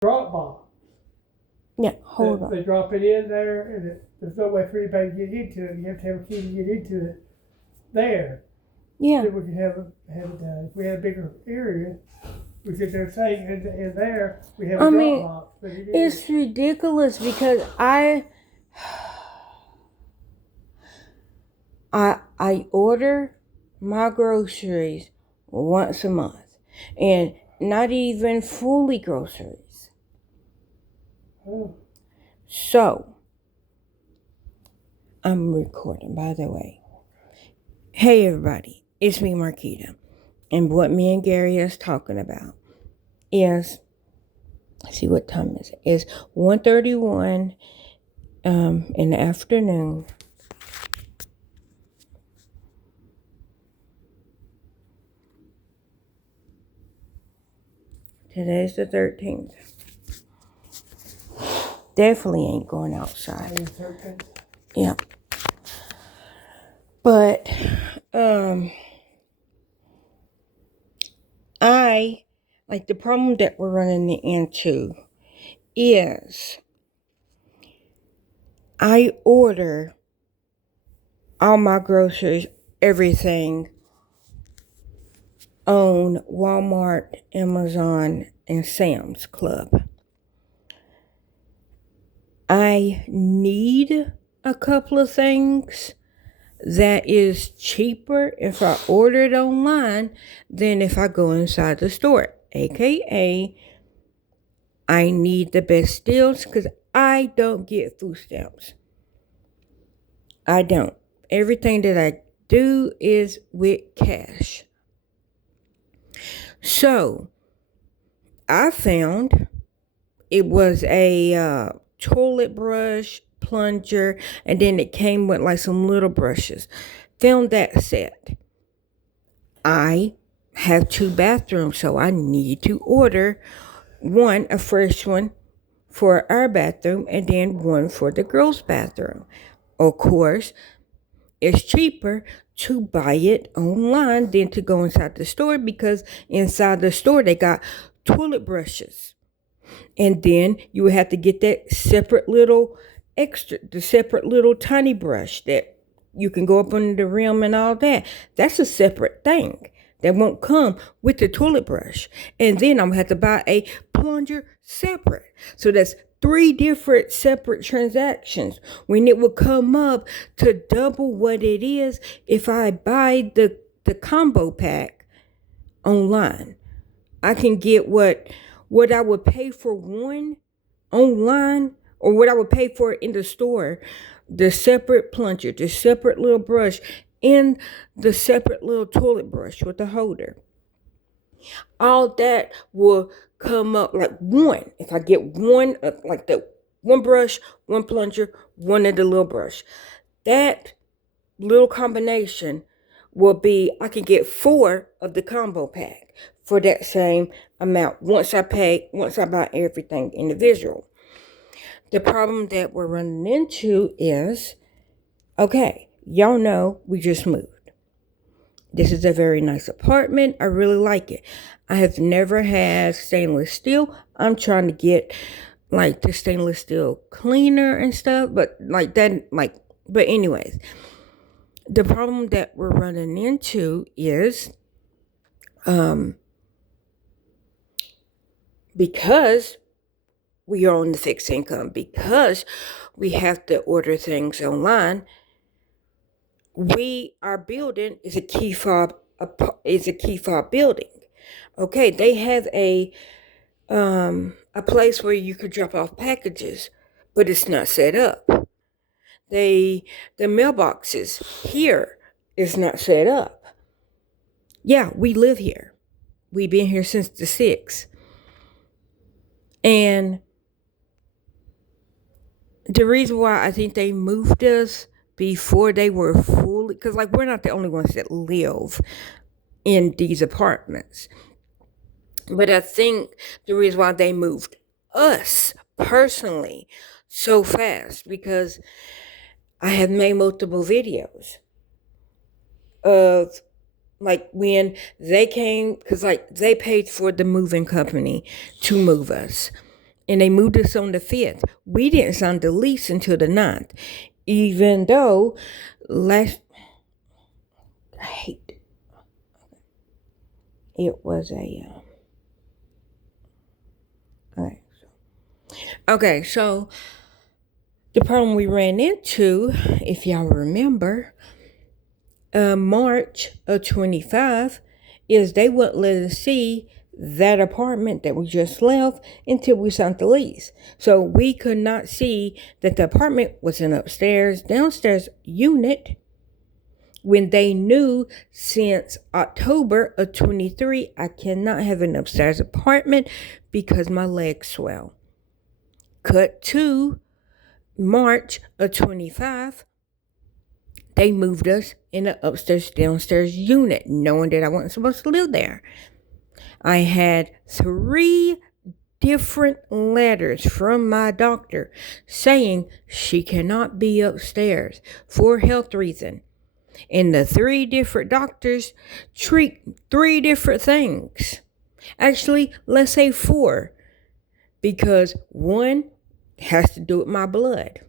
drop box. Yeah, hold on. They drop it in there, and there's no way for anybody to get into it. You have to have a key to get into it there. Yeah. Then we could have it done. If we had a bigger area, we could do saying in there we have a drop box. But it's ridiculous because I order my groceries once a month, and not even fully groceries. Oh. So, I'm recording, by the way. Hey everybody, it's me, Marquita, and what me and Gary is talking about is, let's see what time is it? It's 1:31 in the afternoon. Today's the 13th. Definitely ain't going outside. Yeah. But the problem that we're running into is I order all my groceries, everything on Walmart, Amazon, and Sam's Club. I need a couple of things that is cheaper if I order it online than if I go inside the store. AKA, I need the best deals because I don't get food stamps. I don't. Everything that I do is with cash. So, I found it was a toilet brush, plunger, and then it came with like some little brushes. Found that set. I have 2 bathrooms, so I need to order one, a fresh one for our bathroom, and then one for the girls' bathroom. Of course, it's cheaper to buy it online than to go inside the store because inside the store they got toilet brushes. And then you would have to get that separate little the separate little tiny brush that you can go up under the rim and all that. That's a separate thing that won't come with the toilet brush. And then I'm going to have to buy a plunger separate. So that's 3 different separate transactions when it will come up to double what it is if I buy the combo pack online. I can get what I would pay for one online or what I would pay for in the store, the separate plunger, the separate little brush, and the separate little toilet brush with the holder. All that will come up like one. If I get one, like the one brush, one plunger, one of the little brush, that little combination will be, I can get 4 of the combo pack for that same amount once I buy everything individual. The problem that we're running into is, okay, y'all know we just moved. This is a very nice apartment. I really like it. I have never had stainless steel. I'm trying to get like the stainless steel cleaner and stuff, but but anyways, the problem that we're running into is because we are on the fixed income, because we have to order things online, our building is a key fob building. Okay, they have a place where you could drop off packages, but it's not set up. The mailboxes here is not set up. Yeah, we live here. We've been here since the 6th. And the reason why I think they moved us before they were fully, because like we're not the only ones that live in these apartments. But I think the reason why they moved us personally so fast, because I have made multiple videos of like when they came, because like they paid for the moving company to move us. and they moved us on the 5th. We didn't sign the lease until the 9th, even though I hate it was a okay, so the problem we ran into, if y'all remember, March of 25, is they wouldn't let us see that apartment that we just left until we signed the lease. So we could not see that the apartment was an upstairs, downstairs unit when they knew since October of 23, I cannot have an upstairs apartment because my legs swell. Cut to March of 25, they moved us in an upstairs, downstairs unit, knowing that I wasn't supposed to live there. I had 3 different letters from my doctor saying she cannot be upstairs for health reason. And the 3 different doctors treat 3 different things. Actually, let's say 4, because one has to do with my blood.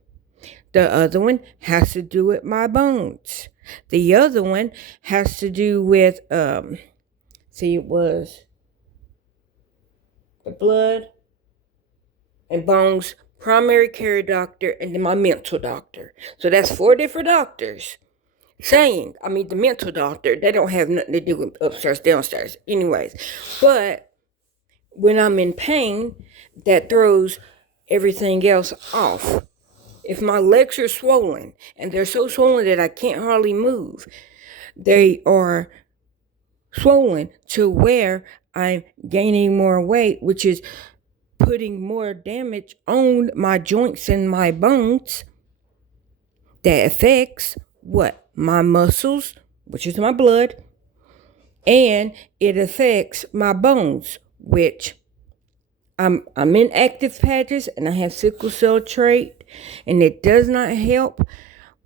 The other one has to do with my bones. The other one has to do with, it was the blood and bones, primary care doctor, and then my mental doctor. So that's 4 different doctors saying, the mental doctor, they don't have nothing to do with upstairs, downstairs. Anyways, but when I'm in pain, that throws everything else off. If my legs are swollen, and they're so swollen that I can't hardly move, they are swollen to where I'm gaining more weight, which is putting more damage on my joints and my bones. That affects what? My muscles, which is my blood, and it affects my bones, which I'm in active patches, and I have sickle cell trait, and it does not help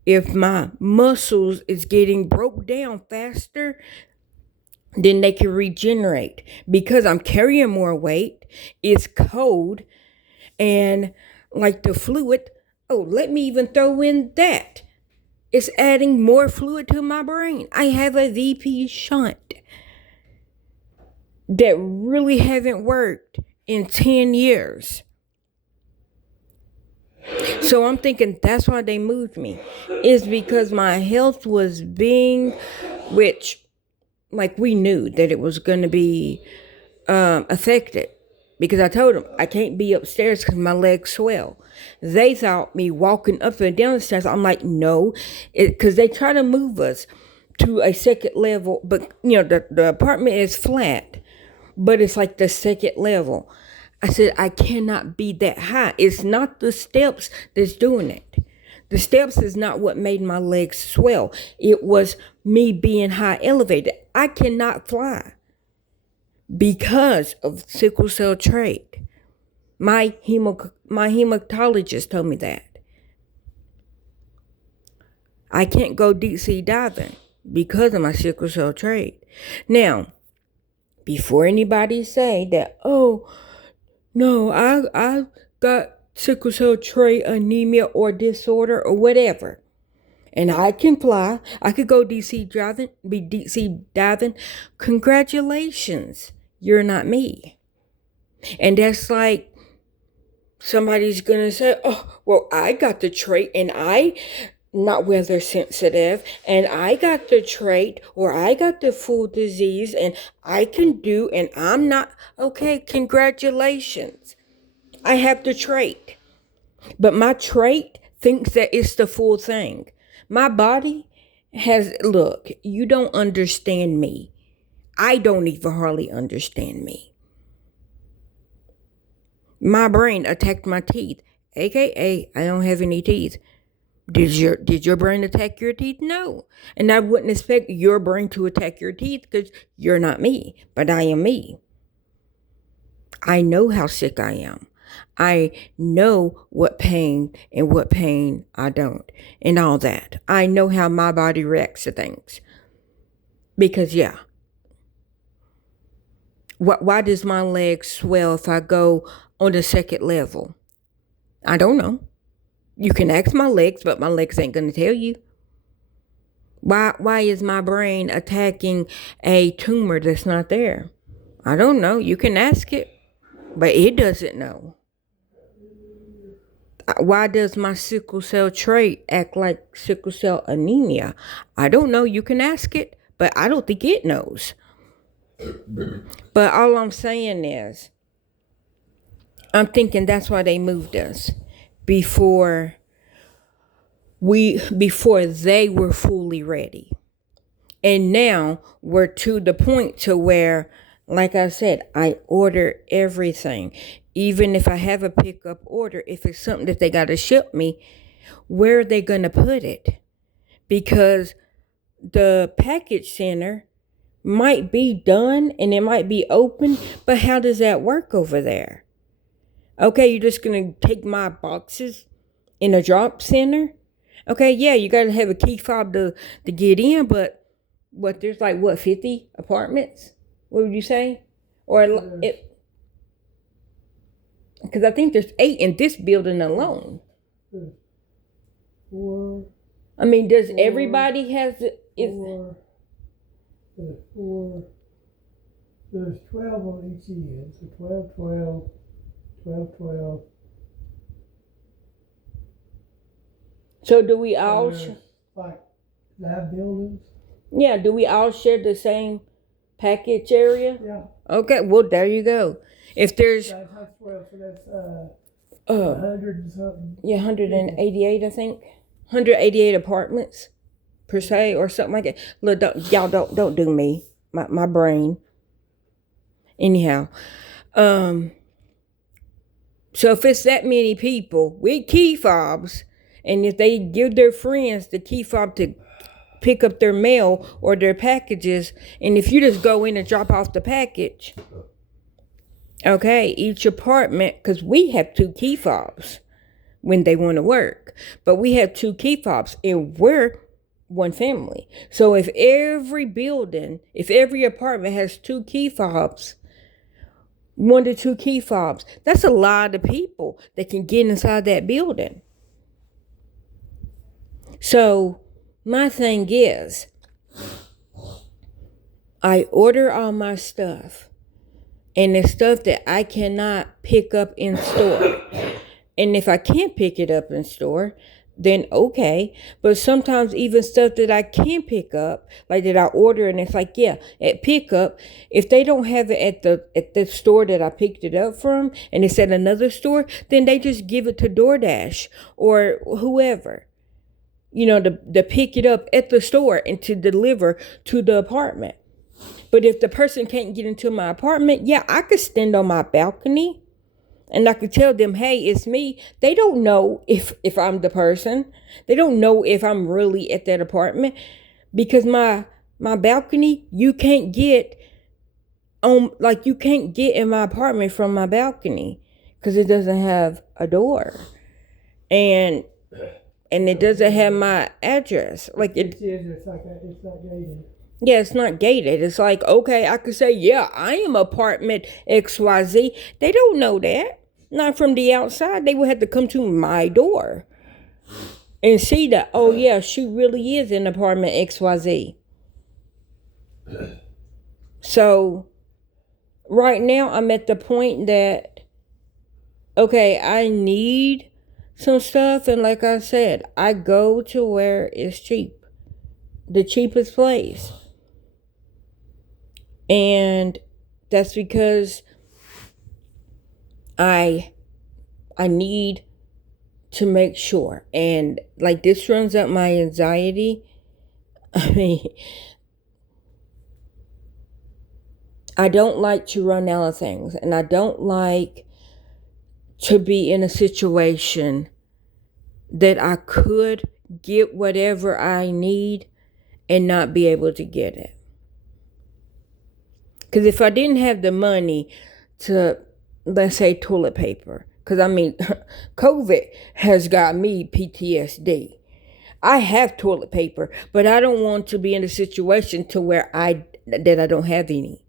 if my muscles is getting broke down faster than they can regenerate, because I'm carrying more weight. It's cold, and like the fluid, let me even throw in that. It's adding more fluid to my brain. I have a VP shunt that really haven't worked in 10 years. So I'm thinking that's why they moved me, is because my health was which we knew that it was going to be affected, because I told them I can't be upstairs because my legs swell. They thought me walking up and down the stairs. I'm like, no, because they try to move us to a second level, but the apartment is flat, but it's like the second level. I said, I cannot be that high. It's not the steps that's doing it. The steps is not what made my legs swell. It was me being high elevated. I cannot fly because of sickle cell trait. My hematologist told me that. I can't go deep sea diving because of my sickle cell trait. Now, before anybody say that, no, I got sickle cell trait anemia or disorder or whatever, and I can fly, I could go deep sea diving, congratulations, you're not me. And that's like somebody's gonna say, I got the trait, and I not weather sensitive, and I got the trait, or I got the full disease, and I can do, and I'm not. Okay, congratulations. I have the trait. But my trait thinks that it's the full thing. My body look, you don't understand me. I don't even hardly understand me. My brain attacked my teeth, aka I don't have any teeth. Did your brain attack your teeth? No. And I wouldn't expect your brain to attack your teeth, because you're not me, but I am me. I know how sick I am. I know what pain and what pain I don't, and all that. I know how my body reacts to things. Because why does my leg swell if I go on the second level? I don't know. You can ask my legs, but my legs ain't gonna tell you. Why is my brain attacking a tumor that's not there? I don't know. You can ask it, but it doesn't know. Why does my sickle cell trait act like sickle cell anemia? I don't know. You can ask it, but I don't think it knows. But all I'm saying is, I'm thinking that's why they moved us before they were fully ready. And now we're to the point to where, like I said, I order everything. Even if I have a pickup order, if it's something that they got to ship me, where are they going to put it? Because the package center might be done and it might be open, but how does that work over there? Okay, you're just going to take my boxes in a drop center? Okay, yeah, you got to have a key fob to get in, but there's like, 50 apartments? What would you say? Or because I think there's 8 in this building alone. Four. I mean, does everybody has Four. There's 4. There's 12 on each end. So 12, 12, 12, 12. So do we all? Like 9 buildings. Yeah. Do we all share the same package area? Yeah. Okay. Well, there you go. If there's 9 times 12, so that's 100 and something. Yeah, 188, I think. 188 apartments per se, or something like that. Look, don't do me. My brain. Anyhow, so if it's that many people with key fobs, and if they give their friends the key fob to pick up their mail or their packages, and if you just go in and drop off the package, okay, each apartment, because we have 2 key fobs when they want to work, but we have 2 key fobs and we're one family. So if every apartment has 2 key fobs, 1 to 2 key fobs, that's a lot of people that can get inside that building. So my thing is, I order all my stuff, and it's stuff that I cannot pick up in store. And if I can't pick it up in store, then okay. But sometimes even stuff that I can pick up, like that I order, and it's like, yeah, at pickup, if they don't have it at the store that I picked it up from, and it's at another store, then they just give it to DoorDash or whoever, to pick it up at the store and to deliver to the apartment. But if the person can't get into my apartment, yeah, I could stand on my balcony and I could tell them, hey, it's me. They don't know if I'm the person. They don't know if I'm really at that apartment, because my balcony, you can't get you can't get in my apartment from my balcony because it doesn't have a door. And it doesn't have my address. It's not gated. Yeah, it's not gated. It's like, okay, I could say, yeah, I am apartment XYZ. They don't know that. Not from the outside. They would have to come to my door and see that, oh yeah, she really is in apartment XYZ. So right now I'm at the point that, okay, I need some stuff, and like I said, I go to where it's cheap, the cheapest place. And that's because I need to make sure. And like, this runs up my anxiety. I mean, I don't like to run out of things, and I don't like to be in a situation that I could get whatever I need and not be able to get it. Because if I didn't have the money to, let's say, toilet paper, because I mean, COVID has got me PTSD. I have toilet paper, but I don't want to be in a situation to where I don't have any.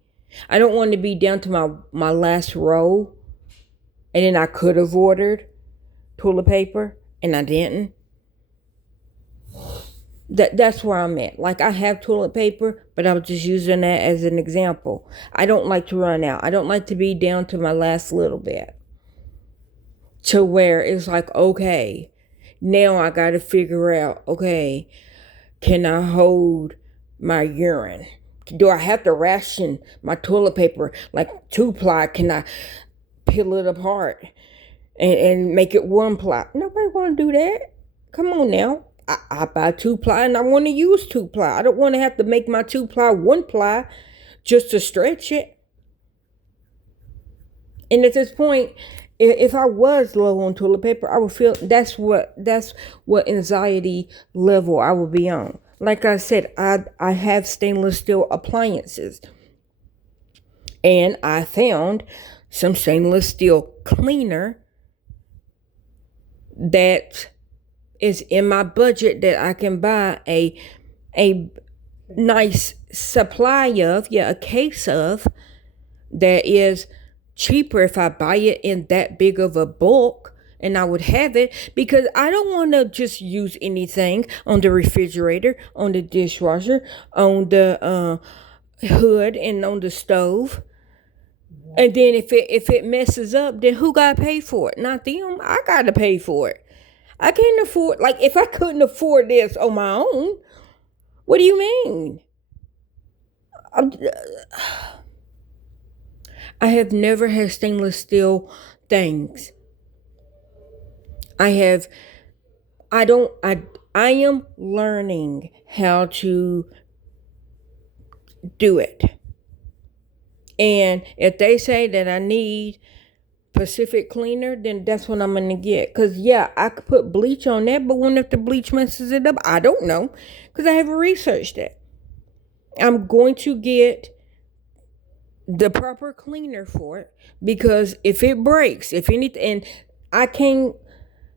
I don't want to be down to my last roll and then I could have ordered toilet paper and I didn't. That's where I'm at. Like, I have toilet paper, but I was just using that as an example. I don't like to run out. I don't like to be down to my last little bit. To where it's like, okay, now I got to figure out, okay, can I hold my urine? Do I have to ration my toilet paper like 2-ply? Can I peel it apart and make it 1-ply? Nobody want to do that. Come on now. I buy 2-ply and I want to use 2-ply. I don't want to have to make my 2-ply 1-ply just to stretch it. And at this point, if I was low on toilet paper, I would feel that's what anxiety level I would be on. Like I said, I have stainless steel appliances, and I found some stainless steel cleaner that is in my budget that I can buy a nice supply of, a case of, that is cheaper if I buy it in that big of a bulk, and I would have it, because I don't want to just use anything on the refrigerator, on the dishwasher, on the hood, and on the stove. And then if it messes up, then who got to pay for it? Not them. I got to pay for it. I can't afford, like, if I couldn't afford this on my own, what do you mean? I have never had stainless steel things. I am learning how to do it. And if they say that I need Pacific cleaner, then that's what I'm going to get. Because, I could put bleach on that, but what if the bleach messes it up? I don't know, because I haven't researched it. I'm going to get the proper cleaner for it, because if it breaks, if anything, and I can't,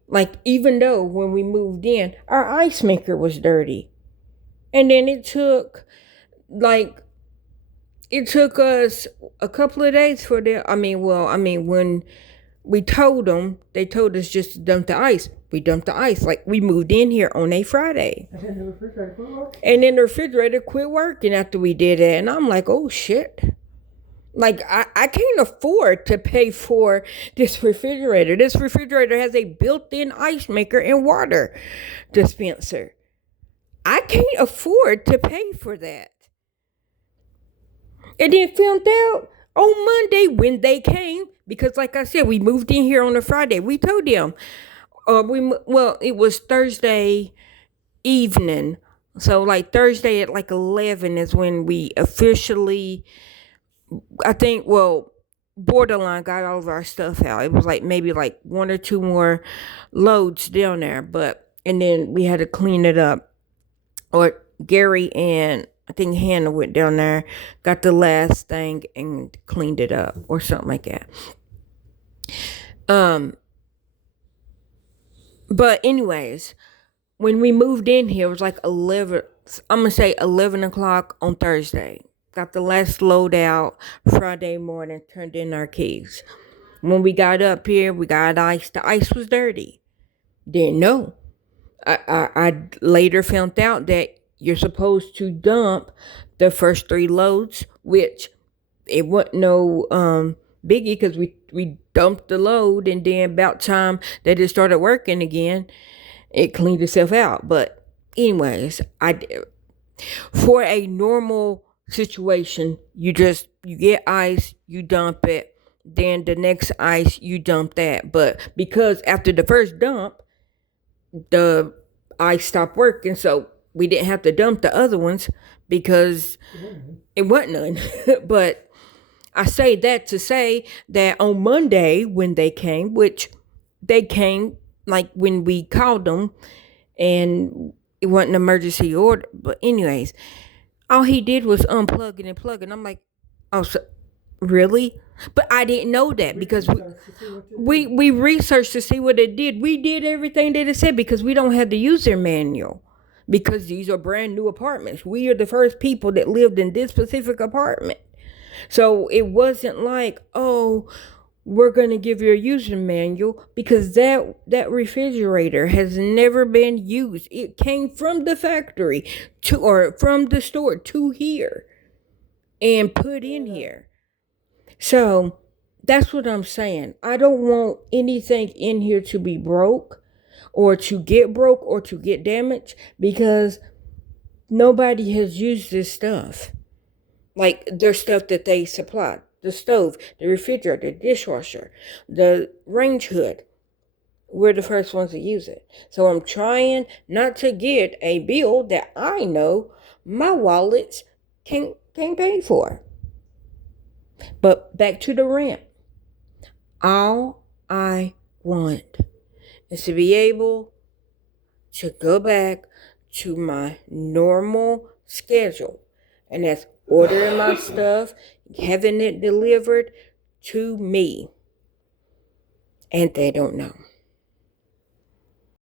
like, even though when we moved in, our ice maker was dirty. And then it took us a couple of days for when we told them, they told us just to dump the ice. We dumped the ice. Like, we moved in here on a Friday. And then the refrigerator quit working. And then the refrigerator quit working after we did it. And I'm like, oh shit. Like, I can't afford to pay for this refrigerator. This refrigerator has a built-in ice maker and water dispenser. I can't afford to pay for that. And then found out on Monday when they came, because like I said, we moved in here on a Friday. We told them, it was Thursday evening. So like Thursday at like 11 is when we officially, I think, borderline got all of our stuff out. It was like maybe like 1 or 2 more loads down there, and then we had to clean it up. Or Gary and I think Hannah went down there, got the last thing and cleaned it up or something like that. But anyways, when we moved in here, it was like 11 o'clock on Thursday. Got the last load out Friday morning, turned in our keys. When we got up here, we got ice. The ice was dirty. Didn't know. I later found out that you're supposed to dump the first 3 loads, which it wasn't no biggie, because we dumped the load, and then about time that it started working again, it cleaned itself out. But anyways, for a normal situation, you get ice, you dump it, then the next ice, you dump that. But because after the first dump, the ice stopped working, so we didn't have to dump the other ones because it wasn't none. But I say that to say that on Monday when they came, which they came like when we called them, and it wasn't an emergency order. But anyways, all he did was unplug it and plug it. I'm like, oh, so, really? But I didn't know that, because we researched to see what it did. We did everything that it said, because we don't have the user manual, because these are brand new apartments. We are the first people that lived in this specific apartment. So it wasn't like, we're going to give you a user manual because that refrigerator has never been used. It came from the factory or from the store to here and put in here. So that's what I'm saying. I don't want anything in here to be broke or to get broke or to get damaged because nobody has used this stuff. Like their stuff that they supplied. The stove, the refrigerator, the dishwasher, the range hood. We're the first ones to use it. So I'm trying not to get a bill that I know my wallets can't pay for. But back to the rent. All I want is to be able to go back to my normal schedule. And that's ordering my stuff, having it delivered to me. And they don't know.